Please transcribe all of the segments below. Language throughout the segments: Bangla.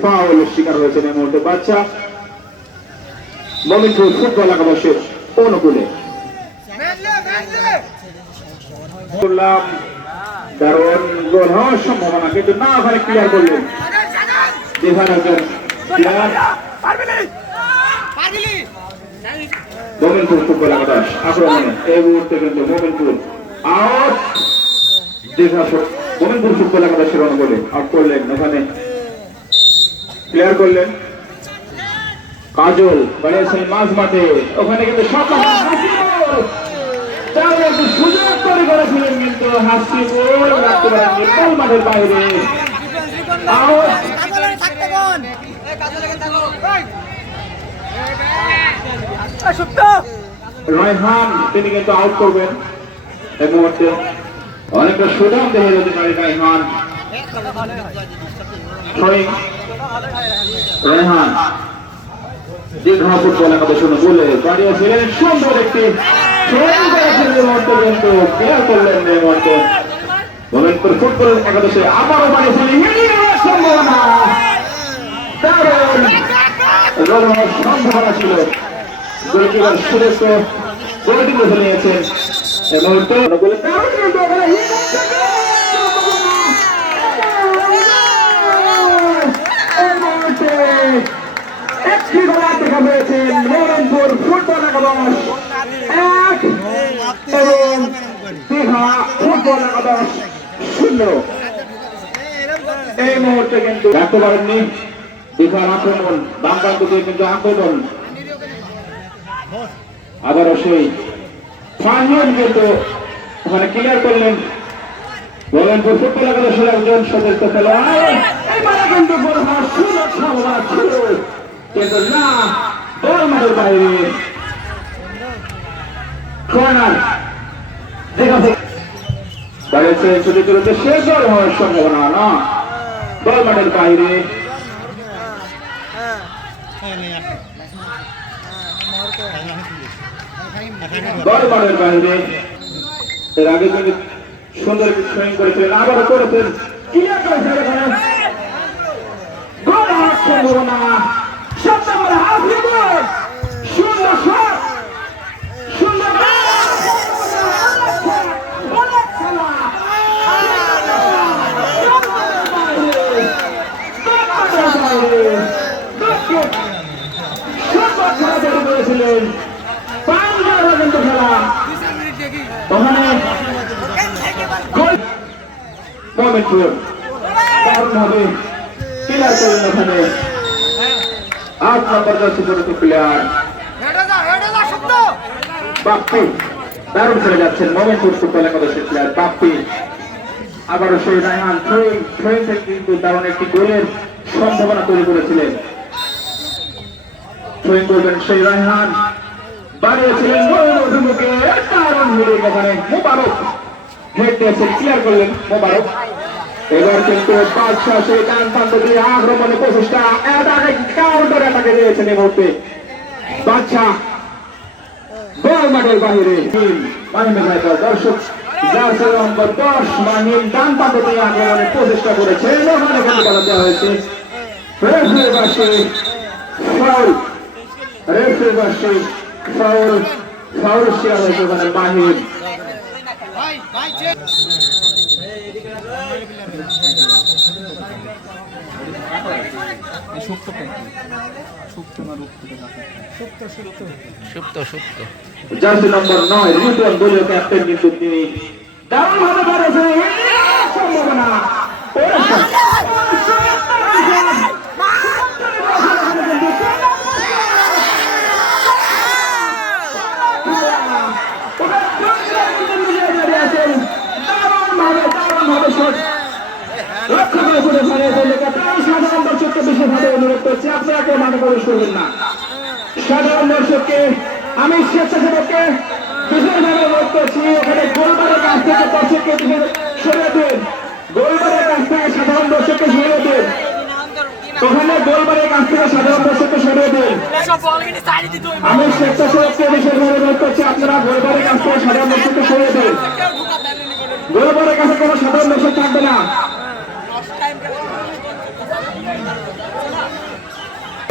ফাউল শিকার হয়েছেন এই মুহূর্তে বাচ্চা। মমিনপুর ফুটবল একাদশের অনুকূলে। করলাম কারণ গোল হওয়ার সম্ভাবনা, কিন্তু না ওখানে ক্লিয়ার করলেন। মোমিনপুর ফুটবল একাদশ আক্রমণে। এই মুহূর্তে কিন্তু মোমিনপুর আউট মোমিনপুর ফুটবল একাদশের অনুকূলে। আউট করলেন ওখানে ক্লিয়ার করলেন? কাজল বাড়িয়েছেন মাঝ মাঠে। ওখানে কিন্তু সুযোগ তৈরি করেছিলেন কিন্তু হাসিবুল রাখতে মাঠের তিনি কিন্তু আউট করবেন। এই মুহূর্তে অনেকটা সুদাম দেহের অধিকারী রয়হান। ছয় রয়হান দীর্ঘ ফুটবল একাদশ বলে দাঁড়িয়েছিলেন সুন্দর একটি ফুটবল একাদশে আবারও বাড়িয়েছিলেন সম্ভাবনা। দারুণ। সম্ভাবনা ছিল। গোলকিপার মুহূর্তে গোলে দারুণ কিন্তু ওখানে এই মুহূর্তে একটি দেখা মোহনপুর ফুটবল একাদশ। এক এবং দীঘা ফুটবল একাদশ শূন্য। এই মুহূর্তে কিন্তু রাখতে পারেননি দীঘার আক্রমণ, বাম প্রান্ত দিয়ে কিন্তু আক্রমণ। আবারও সেই ফাহিম কিন্তু ওখানে ক্লিয়ার করলেন মোহনপুর ফুটবল একাদশের একজন সদস্য খেলোয়াড়। এবারে কিন্তু গোল হওয়ার সুযোগ সম্ভাবনা ছিল কিন্তু না বল মাঠের বাইরে। কর্নার দেখা বাড়িয়েছে ছোট ছোট শেষ হওয়ার সম্ভাবনা, না? বল মাঠের বাইরে। বল মাঠের বাইরে। এর আগে কিন্তু সুন্দর সুইং করেছিলেন, আবারও করেছেন। ক্লিয়ার করেছেন শট নম্বর হাফিজুর সুন্দর শট সুন্দর ক্লিয়ার করলেন ওখানে। আট নম্বর প্লেয়ার বাপ্পি, দারুণ যাচ্ছেন। মোমেন্টপুর ফুটবল একাদশের প্লেয়ার বাপ্পি। আবারও সেই রায়হান, থ্রোয়িং থেকে কিন্তু দারুণ একটি গোলের সম্ভাবনা তৈরি করেছিলেন। থ্রোয়িং করবেন সেই রায়হান। বাড়িয়েছিলেন অভিমুখে দারুণ হেডিং ওখানে মোবারক। হেড দিয়েছেন ক্লিয়ার করলেন মোবারক। এবার কিন্তু বাদশাহ সেই ডান প্রান্ত দিয়ে আক্রমণে প্রচেষ্টা অ্যাটাকে কাউন্টার অ্যাটাকে দিয়েছেন এই মুহূর্তে। বাদশাহ, বল মাঠের বাহিরে দর্শক দশ মাহিম ডান প্রান্ত দিয়ে আক্রমণে প্রচেষ্টা করেছেন ওখানে কিন্তু রেফারির পাশে ফাউল ফাউল শেয়ার হয়েছে সুপ্ত সুপ্ত। জার্সি নম্বর নয় রিটন দলীয় ক্যাপ্টেন কিন্তু তিনি। দারুণ ভাবে করেছেন সম্ভাবনা লক্ষ্য করে করে ফেলে প্রায় সাধারণ দর্শককে বিশেষভাবে প্রবেশ করবেন না। সাধারণ দর্শককে, আমি স্বেচ্ছাসেবককে বিশেষভাবে অনুরোধ করছি ওখানে গোলবারের কাছ থেকে দর্শককে সরিয়ে দিন। গোলবারের কাছ থেকে সাধারণ দর্শককে সরিয়ে দিন। ওখানে গোলবারের কাছ থেকে সাধারণ দর্শককে সরিয়ে দিন। আমি স্বেচ্ছাসেবককে বিশেষভাবে অনুরোধ করছি, আপনারা গোলবারের কাছ থেকে সাধারণ দর্শককে সরিয়ে দিন। গোলবারের কাছে কোনো সাধারণ দর্শক থাকবে না।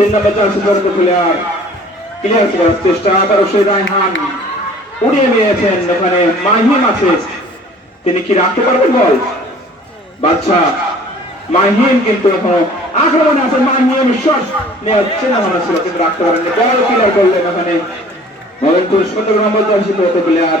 তিন নম্বর জার্সি পরিত প্লেয়ার। ক্লিয়ার করার চেষ্টা সেই রায়হান। উড়িয়ে নিয়েছেন ওখানে মাহিম আছে। তিনি কি রাখতে পারবেন বল? বাচ্চা, মাহিম কিন্তু এখনও আক্রমণে আছে। মাহিম শট নেওয়ার চিন্তা ভাবনা ছিল, কিন্তু রাখতে পারেননি। বল ক্লিয়ার করলেন ওখানে মদনপুর সতেরো নম্বর জার্সি পরিত প্লেয়ার।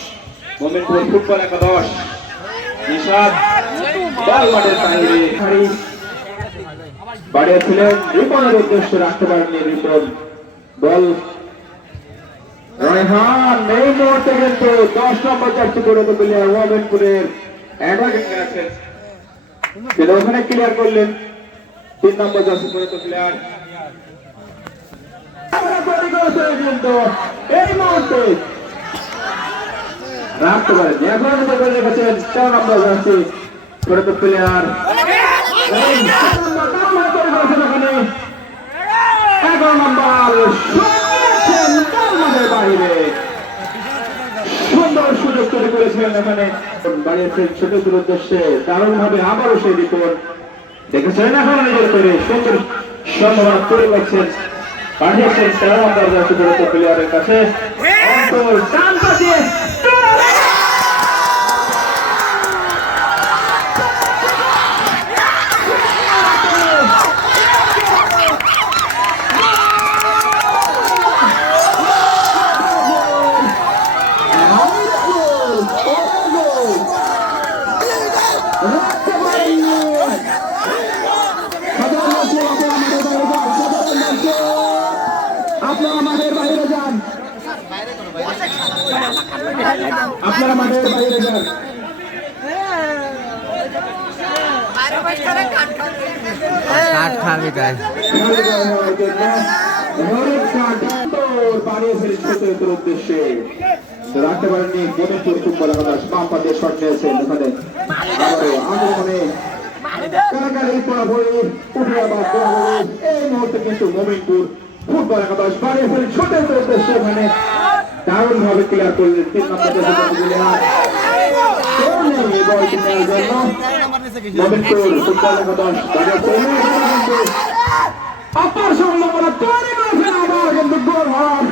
মোমিনপুর ফুটবল একাদশ, নিশাদ বল মাঠের বাইরে বাড়িয়েছিলেন রিপনের উদ্দেশ্যে রাখতে পারেননি রিপন বল রয়হান এই মুহূর্তে কিন্তু দশ নম্বর চারটি করে তো মোমিনপুরের অ্যাডভান্টেজ আছে ওখানে ক্লিয়ার করলেন, তিন নম্বর জার্সি করে তো প্লেয়ার কিন্তু এই মুহূর্তে রাখতে পারেন এখন করে রেখেছেন চার নম্বর জার্সি করে তো প্লেয়ার বাইরে। সুন্দর সুযোগ তৈরি করেছিলেন এখানে। বাড়িয়েছেন ছোটদের উদ্দেশ্যে দারুণ ভাবে আবারও সেই রিপোর্ট দেখেছেন এখন নিজের করে সুন্দর সম্ভাবনা তৈরি করছেন। পাঠিয়েছেন তেরো নম্বর প্লেয়ারের কাছে পাশে আপনারা মাঠের বাইরে যান আপনারা মাঠের বাইরে যান। কাঠ খাবি তাই। উদ্দেশ্যে রাখতে পারেননি বাম শট নিয়েছেন ওখানে আবারও উঠে আবার এই মুহূর্তে কিন্তু মমিনপুর ফুটবল একাদশ বাড়িয়ে ফেলে ছোটের উদ্দেশ্যে দারুণ ভাবে ক্লিয়ার করলেন তিন নম্বর সম্ভাবনা তৈরি করেছেন আবার কিন্তু গোল হওয়ার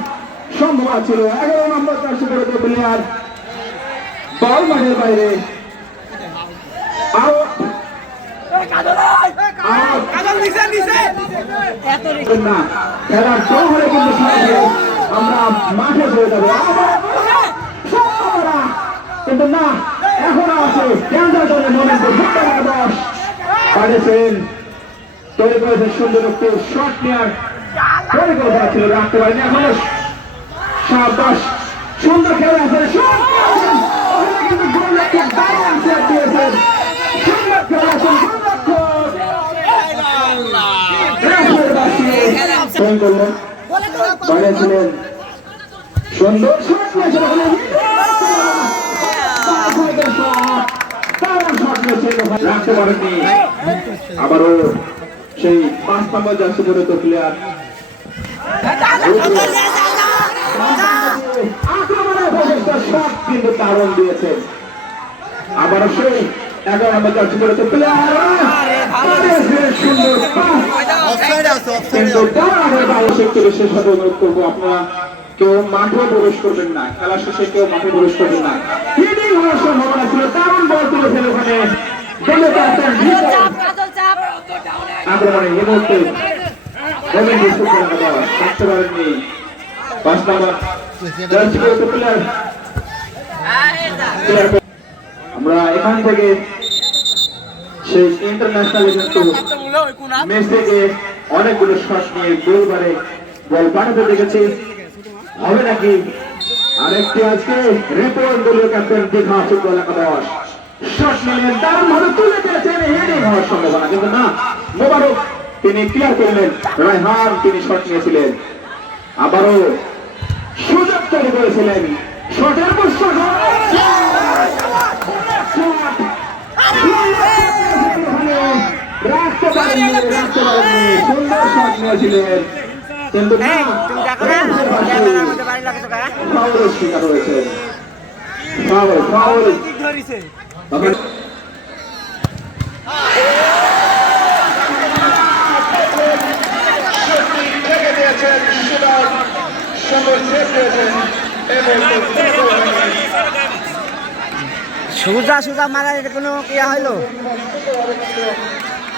সম্ভাবনা ছিল এগারো চারশো করে প্লেয়ার বল মাঠের বাইরে আরও খেলার কিন্তু আমরা মাঠে চলে যাব। কিন্তু না এখনও আছে। ক্যান্সার দলের মনে দশ পাঠিয়েছেন তৈরি করেছে সুন্দর একটি শট নেওয়ার পরিকল্পনা ছিল রাখতে পারেনি এখনও। সাত দশ। সুন্দর খেলা আছে। কিন্তু দিয়েছেন সুন্দর খেলা আছে। করলেন বানিয়েছিলেন সুন্দর শট রাখতে পারেননি। আবারও সেই পাঁচ নম্বর জার্সি পরে তো প্লেয়ার আক্রমণের প্রচেষ্টা সব কিন্তু দারুণ দিয়েছেন আবার সেই এগারো নম্বর জার্সি পরে তো প্লেয়ার সুন্দর পাস কিন্তু দাঁড়ানোর আবশ্যক ছিল সে অনুরোধ করব আপনারা কেউ মাঠে প্রবেশ করবেন না খেলা শেষে কেউ মাঠে প্রবেশ করবেন না। হিডিং হওয়ার সম্ভাবনা ছিল দারুণ বল তুলেছেন ওখানে দলে ক্যাপ্টেন চাপ কাজল চাপ। আক্রমণে এই মুহূর্তে রবীন বিস্কুট করে থাকতে পারেননি। পাঁচ নাম্বার। জার্সি পরে তো প্লেয়ার প্লেয়ার আমরা এখান থেকে সেই ইন্টারন্যাশনাল অনেকগুলো শট নিয়ে গোল বারে বল পাঠাতে দেখেছি। হবে নাকি? আরেকটি আজকে রিপোর্ট দলীয় ক্যাপ্টেন দীঘা ফুটবল একাদশ। শট নিলেন দারুণ ভাবে তুলে দিয়েছেন হেডিং হওয়ার সম্ভাবনা কিন্তু না, মোবারক তিনি ক্লিয়ার করলেন, রায়হান তিনি শট নিয়েছিলেন। আবারও সুযোগ তৈরি করেছিলেন। শটের পর শট রাখতে পারেননি রাখতে পারেননি সুন্দর শট নিয়েছিলেন কিন্তু না ক্যামেরার মধ্যে বাড়ি লাগে তো গায়ে ফাউলের শিকার হয়েছে ফাউল ফাউল তবে সুজা সুজা মারা কোনো ইয়া হইল?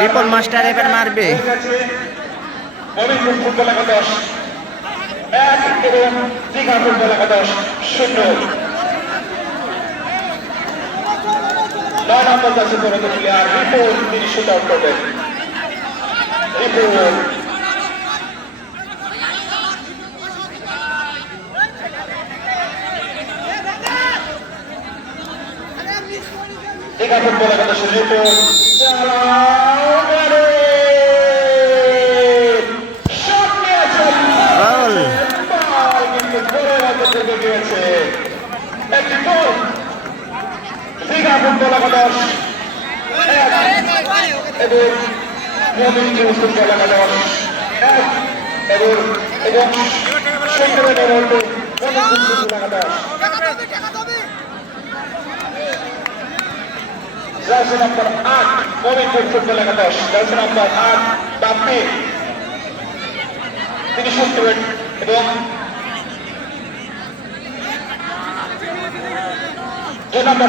রিপন মাস্টার এবার মারবে। মমিনপুর ফুটবল একাদশ। এক এবং দীঘা ফুটবল একাদশ শূন্য। নয় নম্বর কাছে করে তো প্লেয়ার, রিপোর্ট শুট আউট করবেন রিপোর্ট। দীঘা ফুটবল একাদশের রিপোর্ট চালাও গেলে। শট নিয়েছেন গোল বল কিন্তু গোলের মধ্যে থেকে গিয়েছে একটি গোল দীঘা ফুটবল একাদশ এক এবং মোমিনপুর জার্সি নম্বর আট মোমিনপুর ফুটবল একাদশ আট বাপ্পি তিনি করবেন এবং দু নম্বর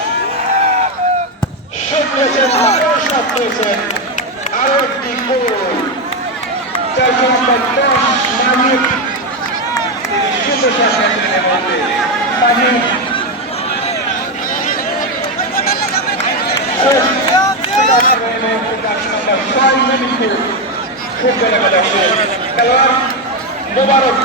শট নিয়েছেন আরও শট নিয়েছেন আরও একটি গোল জার্সি নাম্বার দশ মানিক তিনি এর মধ্যে মানিক মোবারক